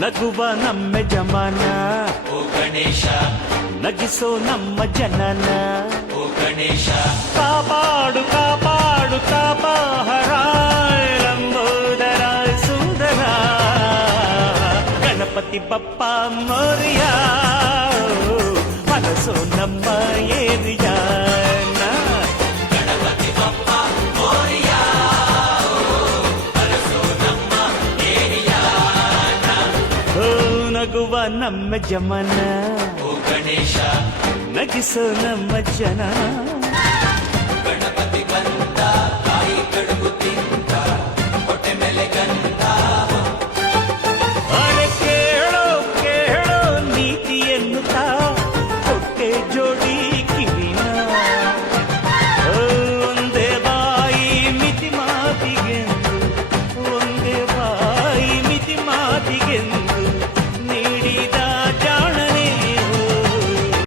ನಗುವ ನಮ್ಮ ಜಮಾನ ಓ ಗಣೇಶ ನಗಿಸೋ ನಮ್ಮ ಜನನ ಓ ಗಣೇಶ ಕಾಪಾಡು ಕಾಪಾಡು ಕಾಪಾಹರ ಲಂಬೋದರ ಸುಂದರ ಗಣಪತಿ ಬಪ್ಪ ಮೋರಿಯ ಮನಸೋ ನಮ್ಮ ಏರಿಯಾನ ಗಣಪತಿ ಬಪ್ಪ ಮೋರಿಯ ಅರಸೋ ನಮ್ಮ ಏರಿಯಾನ ಓ ನಗುವ ನಮ್ಮ ಜಮನ ಓ ಗಣೇಶ ನಗಿಸೋ ನಮ್ಮ ಜನ ಗಣಪತಿ ಬಂದ ಕಾಯಿ ಕಡುಬು ತಿಂದ ಹೊಟ್ಟೆ ಮೇಲೆ ಗಂಧ ಅರೆ ಕೇಳೋ ಕೇಳೋ ನೀತಿ ಎನ್ನುತ್ತಾ ಹೊಟ್ಟೆ ಜೋಡಿ ಕಿವಿನ ಒಂದೇ ಬಾಯಿ ಮಿತಿ ಮಾತಿಗೆಂದು ಒಂದೇ ಬಾಯಿ ಮಿತಿ ಮಾತಿಗೆಂದು